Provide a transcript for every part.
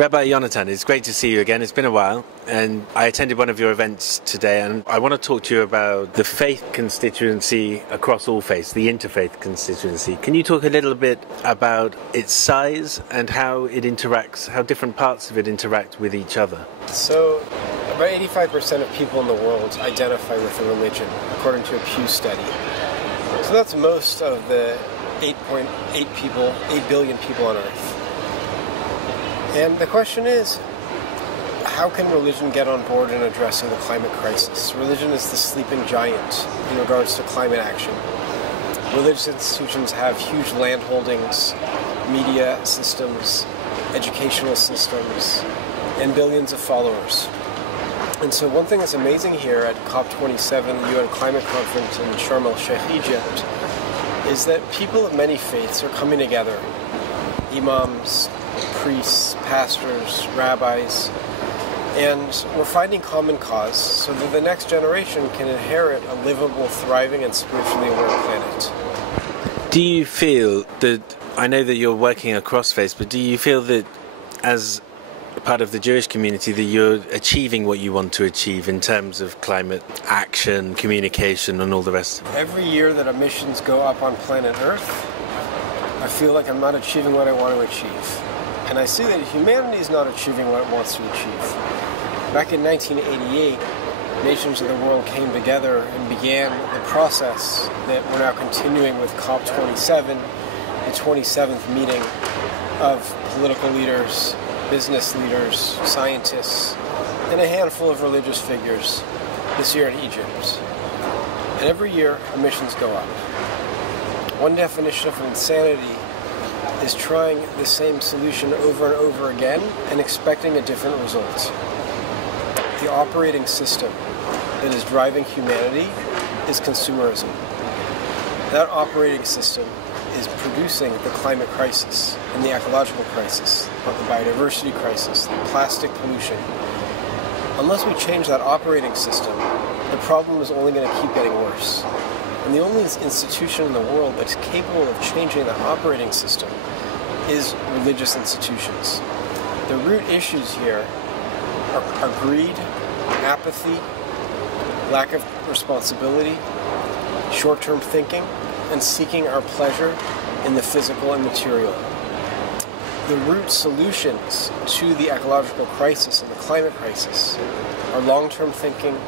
Rabbi Yonatan, it's great to see you again. It's been a while, and I attended one of your events today, and I want to talk to you about the faith constituency across all faiths, the interfaith constituency. Can you talk a little bit about its size and how it interacts, how different parts of it interact with each other? So, about 85% of people in the world identify with a religion, according to a Pew study. So that's most of the 8 billion people on Earth. And the question is, how can religion get on board in addressing the climate crisis? Religion is the sleeping giant in regards to climate action. Religious institutions have huge land holdings, media systems, educational systems, and billions of followers. And so one thing that's amazing here at COP27, the UN Climate Conference in Sharm el-Sheikh, Egypt, is that people of many faiths are coming together. Imams, priests, pastors, rabbis, and we're finding common cause so that the next generation can inherit a livable, thriving, and spiritually aware planet. Do you feel that, I know that you're working across faiths, but do you feel that as a part of the Jewish community that you're achieving what you want to achieve in terms of climate action, communication, and all the rest? Every year that emissions go up on planet Earth, I feel like I'm not achieving what I want to achieve. And I see that humanity is not achieving what it wants to achieve. Back in 1988, nations of the world came together and began the process that we're now continuing with COP27, the 27th meeting of political leaders, business leaders, scientists, and a handful of religious figures this year in Egypt. And every year, emissions go up. One definition of insanity is trying the same solution over and over again and expecting a different result. The operating system that is driving humanity is consumerism. That operating system is producing the climate crisis and the ecological crisis, the biodiversity crisis, the plastic pollution. Unless we change that operating system, the problem is only going to keep getting worse. And the only institution in the world that's capable of changing that operating system is religious institutions. The root issues here are greed, apathy, lack of responsibility, short-term thinking, and seeking our pleasure in the physical and material. The root solutions to the ecological crisis and the climate crisis are long-term thinking,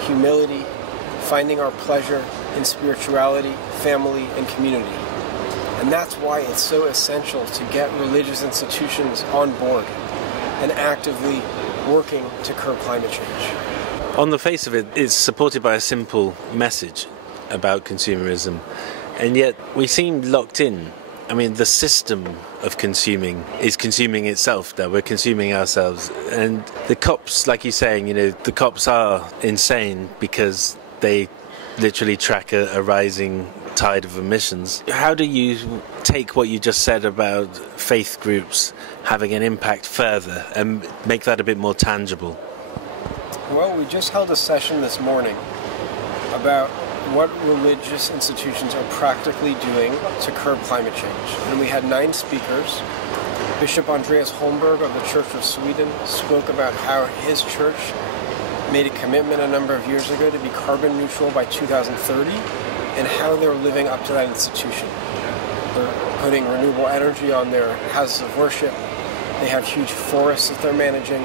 humility, finding our pleasure in spirituality, family, and community. And that's why it's so essential to get religious institutions on board and actively working to curb climate change. On the face of it, it's supported by a simple message about consumerism, and yet we seem locked in. I mean, the system of consuming is consuming itself now. We're consuming ourselves. And the COPs, like you're saying, the COPs are insane because they literally track a rising tide of emissions. How do you take what you just said about faith groups having an impact further and make that a bit more tangible? Well, we just held a session this morning about what religious institutions are practically doing to curb climate change. And we had 9 speakers. Bishop Andreas Holmberg of the Church of Sweden spoke about how his church made a commitment a number of years ago to be carbon neutral by 2030 and how they're living up to that institution. They're putting renewable energy on their houses of worship. They have huge forests that they're managing.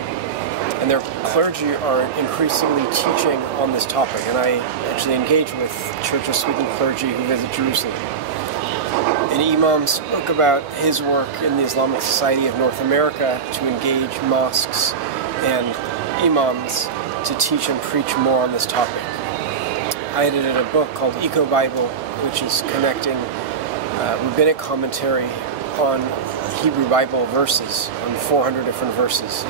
And their clergy are increasingly teaching on this topic. And I actually engage with Church of Sweden clergy who visit Jerusalem. An imam spoke about his work in the Islamic Society of North America to engage mosques and imams to teach and preach more on this topic. I edited a book called Eco Bible, which is connecting rabbinic commentary on Hebrew Bible verses, on 400 different verses.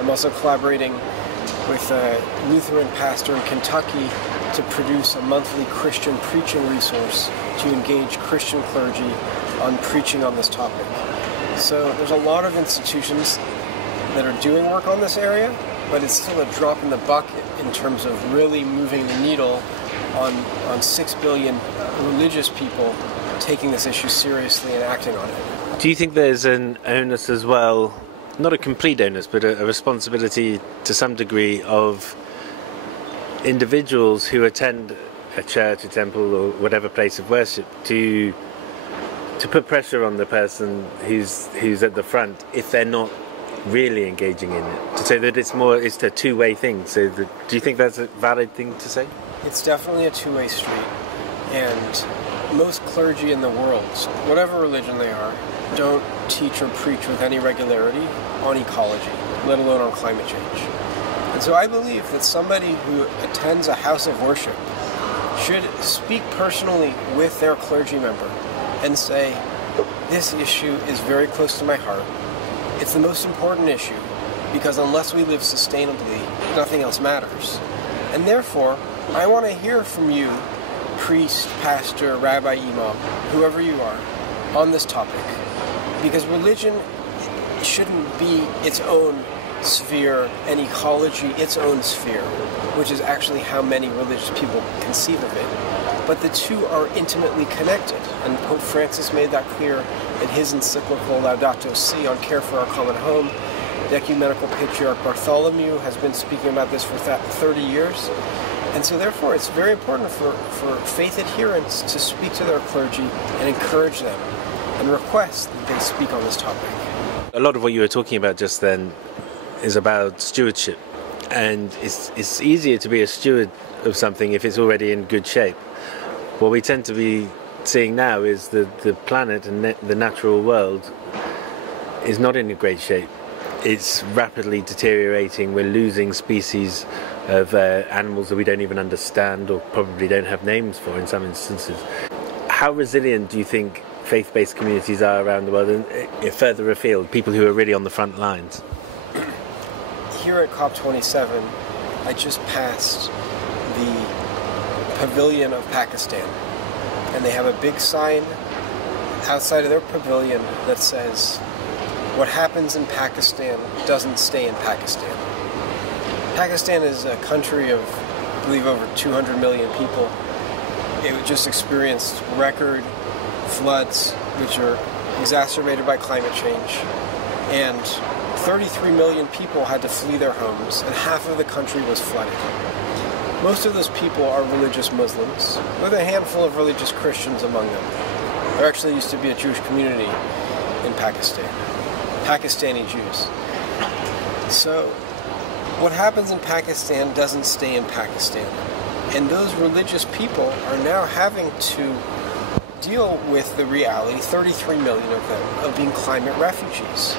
I'm also collaborating with a Lutheran pastor in Kentucky to produce a monthly Christian preaching resource to engage Christian clergy on preaching on this topic. So there's a lot of institutions that are doing work on this area, but it's still a drop in the bucket in terms of really moving the needle on 6 billion religious people taking this issue seriously and acting on it. Do you think there's an onus as well not a complete onus, but a responsibility to some degree of individuals who attend a church, a temple, or whatever place of worship to put pressure on the person who's at the front if they're not really engaging in it, to say that it's a two-way thing. So do you think that's a valid thing to say? It's definitely a two-way street, and most clergy in the world, whatever religion they are, don't teach or preach with any regularity on ecology, let alone on climate change. And so I believe that somebody who attends a house of worship should speak personally with their clergy member and say, this issue is very close to my heart. It's the most important issue because unless we live sustainably, nothing else matters. And therefore, I want to hear from you, priest, pastor, rabbi, imam, whoever you are, on this topic. Because religion shouldn't be its own sphere and ecology its own sphere, which is actually how many religious people conceive of it. But the two are intimately connected, and Pope Francis made that clear in his encyclical Laudato Si on care for our common home. The ecumenical patriarch Bartholomew has been speaking about this for 30 years. And so therefore it's very important for faith adherents to speak to their clergy and encourage them and request that they speak on this topic. A lot of what you were talking about just then is about stewardship, and it's easier to be a steward of something if it's already in good shape. What we tend to be seeing now is the planet and the natural world is not in a great shape. It's rapidly deteriorating. We're losing species of animals that we don't even understand or probably don't have names for in some instances. How resilient do you think faith-based communities are around the world, and further afield, people who are really on the front lines? Here at COP27, I just passed the pavilion of Pakistan, and they have a big sign outside of their pavilion that says, "What happens in Pakistan doesn't stay in Pakistan." Pakistan is a country of, I believe, over 200 million people. It just experienced record floods, which are exacerbated by climate change, and 33 million people had to flee their homes, and half of the country was flooded. Most of those people are religious Muslims, with a handful of religious Christians among them. There actually used to be a Jewish community in Pakistan, Pakistani Jews. So what happens in Pakistan doesn't stay in Pakistan. And those religious people are now having to deal with the reality, 33 million of them, of being climate refugees.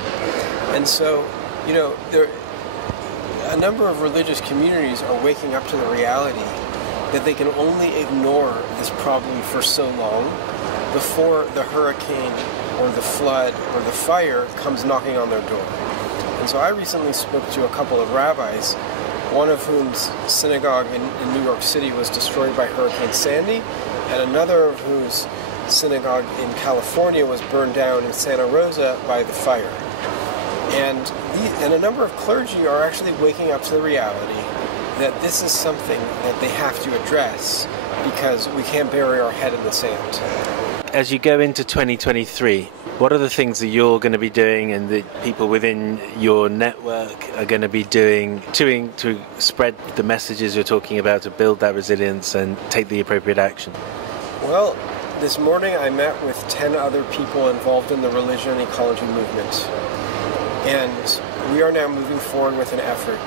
And so, a number of religious communities are waking up to the reality that they can only ignore this problem for so long before the hurricane or the flood or the fire comes knocking on their door. And so I recently spoke to a couple of rabbis, one of whom's synagogue in New York City was destroyed by Hurricane Sandy, and another of whose synagogue in California was burned down in Santa Rosa by the fire. And a number of clergy are actually waking up to the reality that this is something that they have to address because we can't bury our head in the sand. As you go into 2023, what are the things that you're going to be doing and that people within your network are going to be doing to spread the messages you're talking about, to build that resilience and take the appropriate action? Well, this morning I met with 10 other people involved in the religion and ecology movement. And we are now moving forward with an effort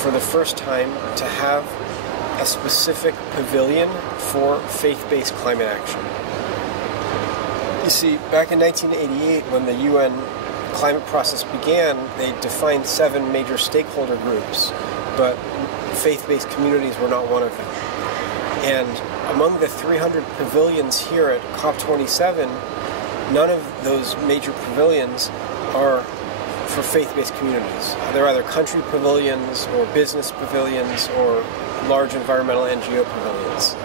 for the first time to have a specific pavilion for faith-based climate action. You see, back in 1988, when the UN climate process began, they defined 7 major stakeholder groups, but faith-based communities were not one of them. And among the 300 pavilions here at COP27, none of those major pavilions are for faith-based communities. They're either country pavilions or business pavilions or large environmental NGO pavilions.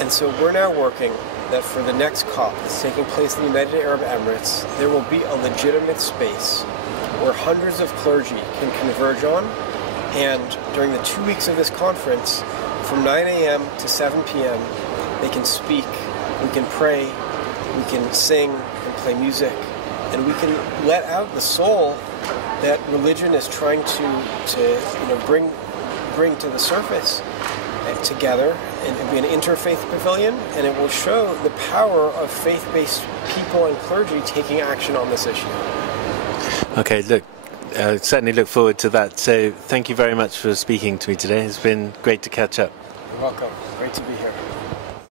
And so we're now working that for the next COP that's taking place in the United Arab Emirates, there will be a legitimate space where hundreds of clergy can converge on, and during the 2 weeks of this conference, from 9 a.m. to 7 p.m., they can speak, we can pray, we can sing and play music, and we can let out the soul that religion is trying to bring to the surface together and be an interfaith pavilion, and it will show the power of faith-based people and clergy taking action on this issue. Okay, look, certainly look forward to that. So thank you very much for speaking to me today. It's been great to catch up. You're welcome. Great to be here.